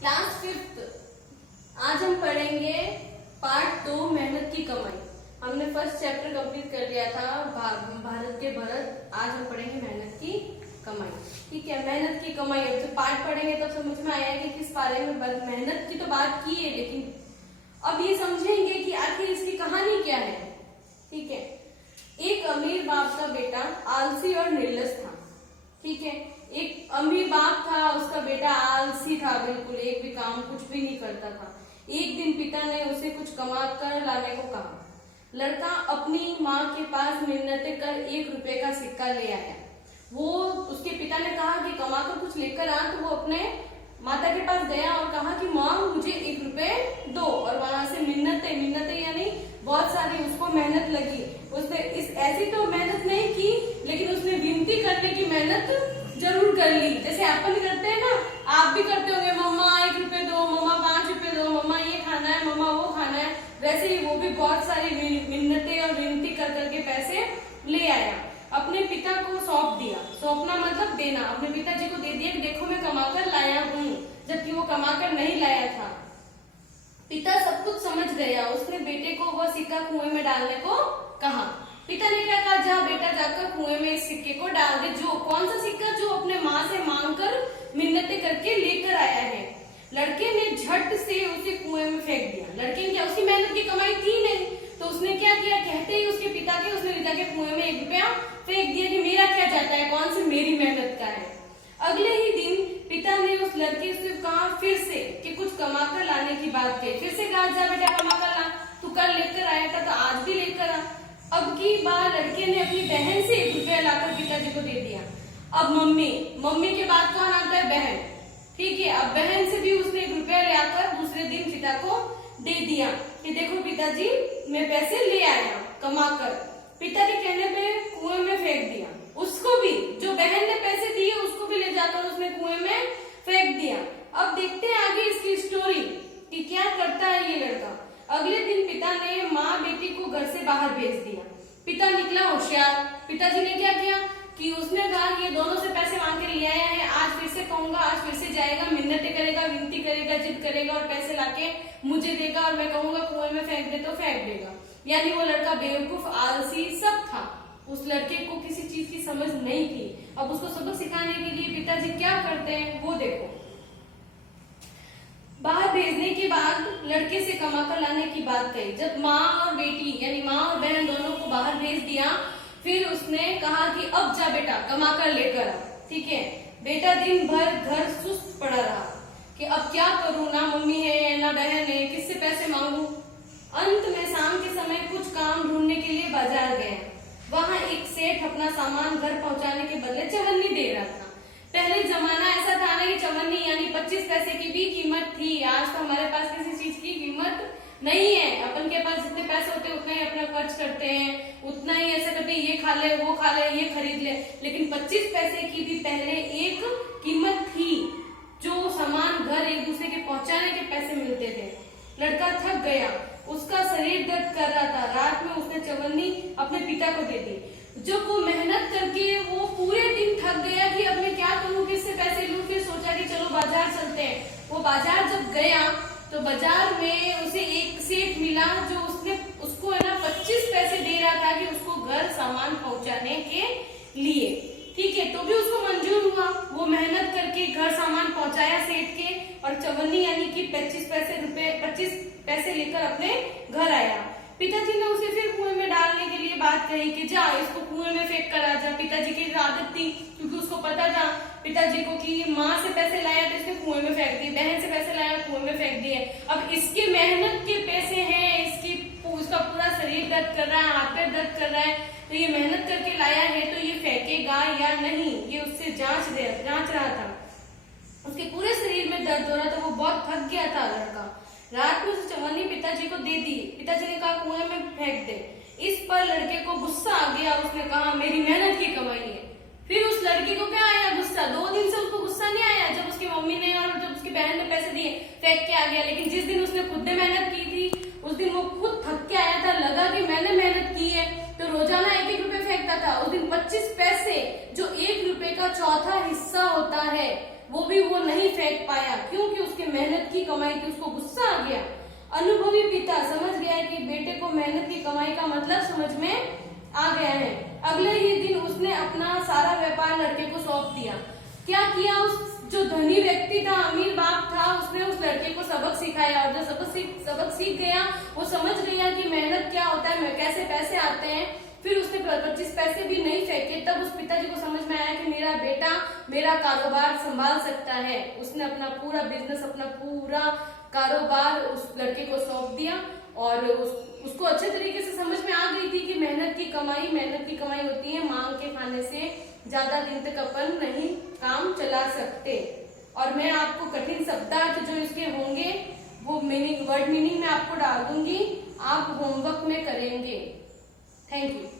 Class 5th। आज हम पढ़ेंगे पार्ट 2 मेहनत की कमाई। हमने फर्स्ट चैप्टर कंप्लीट कर लिया था भारत के भरत। आज हम पढ़ेंगे मेहनत की कमाई। ठीक है, मेहनत की कमाई। अब जब पार्ट पढ़ेंगे तब समझ में आया कि किस बारे में मेहनत की तो बात की है, लेकिन अब ये समझेंगे कि आखिर इसकी कहानी क्या है। ठीक है, एक अमीर बाप का बेटा आलसी और निर्लज था। ठीक है, एक अमीर बाप था, उसका बेटा आलसी था, बिल्कुल एक भी काम कुछ भी नहीं करता था। एक दिन पिता ने उसे कुछ कमा कर लाने को कहा। लड़का अपनी माँ के पास मिन्नतें कर 1 रुपए का सिक्का ले आया। वो उसके पिता ने कहा कि कमा कर कुछ लेकर आ, तो वो अपने माता के पास गया और कहा कि माँ मुझे 1 रुपए दो। और वहां से मिन्नतें यानी बहुत सारी उसको मेहनत लगी। उसने ऐसी तो मेहनत नहीं की, लेकिन उसने विनती करने की मेहनत जरूर कर ली। जैसे अपन करते हैं ना, आप भी करते होंगे, मम्मा 1 रुपए दो, मम्मा 5 रुपए दो, मम्मा ये खाना है, मम्मा वो खाना है। वैसे ही वो भी बहुत सारी मिन्नतें और विनती कर करके पैसे ले आया। अपने पिता को सौंप दिया। सौंपना मतलब देना। अपने पिताजी को दे दिया कि देखो मैं कमा कर लाया हूँ, जबकि वो कमा कर नहीं लाया था। पिता सब कुछ समझ गया। उसने बेटे को वह सिक्का कुएं में डालने को कहा। पिता ने क्या कहा, जा बेटा जाकर कुएं में इस सिक्के को डाल दे। जो कौन सा सिक्का? जो अपने माँ से मांगकर मिन्नतें करके लेकर आया है। लड़के ने झट से उसे कुएं में फेंक दिया। लड़के ने क्या, उसकी मेहनत की कमाई थी नहीं, तो उसने क्या किया, कहते ही उसके पिता के उसने ले जाके कुएं में 1 रुपया फेंक दिया कि मेरा क्या जाता है, कौन सी मेरी मेहनत का है। अगले ही दिन पिता ने उस लड़के से कहा फिर से कि कुछ कमा कर लाने की बात कही। फिर से कहा, जा बेटा कमा कर ला, तू कल लेकर आया था तो आज भी लेकर आ। अब की बार लड़के ने अपनी बहन से 1 रुपया लाकर पिताजी को दे दिया। अब मम्मी के बाद कौन आता है? बहन। ठीक है, अब बहन से भी उसने 1 रुपया लाकर दूसरे दिन पिता को दे दिया कि देखो पिताजी मैं पैसे ले आया कमा कर। पिता के कहने पे कुएं में फेंक दिया। उसको भी, जो बहन ने पैसे दिए उसको भी ले जाकर उसने कुएं में फेंक दिया। अब देखते हैं आगे इसकी स्टोरी कि क्या करता है ये लड़का। अगले दिन पिता ने माँ बेटी को घर से बाहर भेज दिया। पिता निकला होशियार। पिताजी ने क्या किया कि उसने कहा कि ये दोनों से पैसे मांग के ले आया है, आज फिर से कहूंगा, आज फिर से जाएगा, मिन्नतें करेगा, विनती करेगा, जिद करेगा और पैसे लाके मुझे देगा और मैं कहूंगा कुएं में फेंक दे तो फेंक देगा। यानी वो लड़का बेवकूफ, आलसी सब था। उस लड़के को किसी चीज की समझ नहीं थी। अब उसको सबक सिखाने के लिए पिताजी क्या करते हैं वो देखो। बाहर भेजने के बाद लड़के से कमा कर लाने की बात कही। जब माँ और बेटी यानी माँ और बहन दोनों को बाहर भेज दिया, फिर उसने कहा कि अब जा बेटा कमा कर लेकर आ। ठीक है, बेटा दिन भर घर सुस्त पड़ा रहा कि अब क्या करूं, ना मम्मी है ना बहन है, किससे पैसे मांगू। अंत में शाम के समय कुछ काम ढूंढने के लिए बाजार गया। वहां एक सेठ अपना सामान घर पहुंचाने के बदले चवन्नी दे रहा था। पहले जमाना ऐसा था ना कि चवन्नी यानी 25 पैसे की भी कीमत थी। आज तो हमारे पास किसी चीज की कीमत नहीं है। अपन के पास जितने पैसे होते हैं उतना ही अपना खर्च करते हैं, उतना ही ऐसा करते हैं, ये खा ले, वो खा ले, ये खरीद ले। लेकिन 25 पैसे की भी पहले एक कीमत थी, जो सामान घर एक दूसरे के पहुंचाने के पैसे मिलते थे। लड़का थक गया, उसका शरीर दर्द कर रहा था। रात में उसने चवन्नी अपने पिता को दे दी। जब वो मेहनत करके वो पूरे दिन थक गया कि अब मैं क्या करूं, किससे पैसे लूं, फिर सोचा कि चलो बाजार चलते हैं। वो बाजार जब गया तो बाजार में उसे एक सेठ मिला जो उसको है ना 25 पैसे दे रहा था कि उसको घर सामान पहुंचाने के लिए। ठीक है, तो भी उसको मंजूर हुआ। वो मेहनत करके घर सामान पहुंचाया सेठ के, और चवन्नी यानी कि 25 पैसे लेकर अपने घर आया। पिताजी ने उसे फिर कुएं में डालने के लिए बात कही कि जा इसको कुएं में फेंक कर आ जा। पिताजी की आदत थी, क्योंकि उसको पता था पिताजी को कि माँ से पैसे लाया तो इसने कुएं में फेंक दिए, बहन से पैसे लाया कुएं में फेंक दिए। अब इसके मेहनत के पैसे हैं, उसका पूरा शरीर दर्द कर रहा है, हाथ पैर दर्द कर रहा है, तो ये मेहनत करके लाया है तो ये फेंकेगा या नहीं, ये उससे जांच रहा था। उसके पूरे शरीर में दर्द हो रहा था, वो बहुत थक गया था लड़का। रात में उसे चवन्नी पिताजी को दे दी। पिताजी ने कहा कुएं में फेंक दे। इस पर लड़के को गुस्सा आ गया। उसने कहा मेरी मेहनत की कमाई है। फिर उस लड़के को क्या आया गुस्सा। 2 दिन से उसको गुस्सा नहीं आया जब उसकी मम्मी ने और जब उसकी बहन ने पैसे दिए, फेंक के आ गया। लेकिन जिस दिन उसने खुद ने मेहनत की थी, उस दिन वो खुद थक के आया था, लगा कि मैंने मेहनत की है, तो रोजाना 1-1 रुपए फेंकता था। उस दिन 25 पैसे जो 1 रुपए का चौथा हिस्सा होता है वो भी वो नहीं फेंक पाया, क्योंकि उसके मेहनत कमाई थी, उसको गुस्सा आ गया। अनुभवी पिता समझ गया कि बेटे को मेहनत की कमाई का मतलब समझ में आ गया है। अगले ही दिन उसने अपना सारा व्यापार लड़के को सौंप दिया। क्या किया, उस जो धनी व्यक्ति था, अमीर बाप था, उसने उस लड़के को सबक सिखाया, और जो सबक सीख गया, वो समझ गया कि मेहनत क्या होता है, कैसे पैसे आते हैं। फिर उसने 25 पैसे भी नहीं फेंके। तब उस पिताजी को समझ में आया कि मेरा बेटा मेरा कारोबार संभाल सकता है। उसने अपना पूरा बिजनेस, अपना पूरा कारोबार उस लड़के को सौंप दिया, और उसको अच्छे तरीके से समझ में आ गई थी कि मेहनत की कमाई होती है। मांग के खाने से ज्यादा दिन तक अपन नहीं काम चला सकते। और मैं आपको कठिन शब्दार्थ जो इसके होंगे वो वर्ड मीनिंग में आपको डाल दूंगी, आप होमवर्क में करेंगे। Thank you.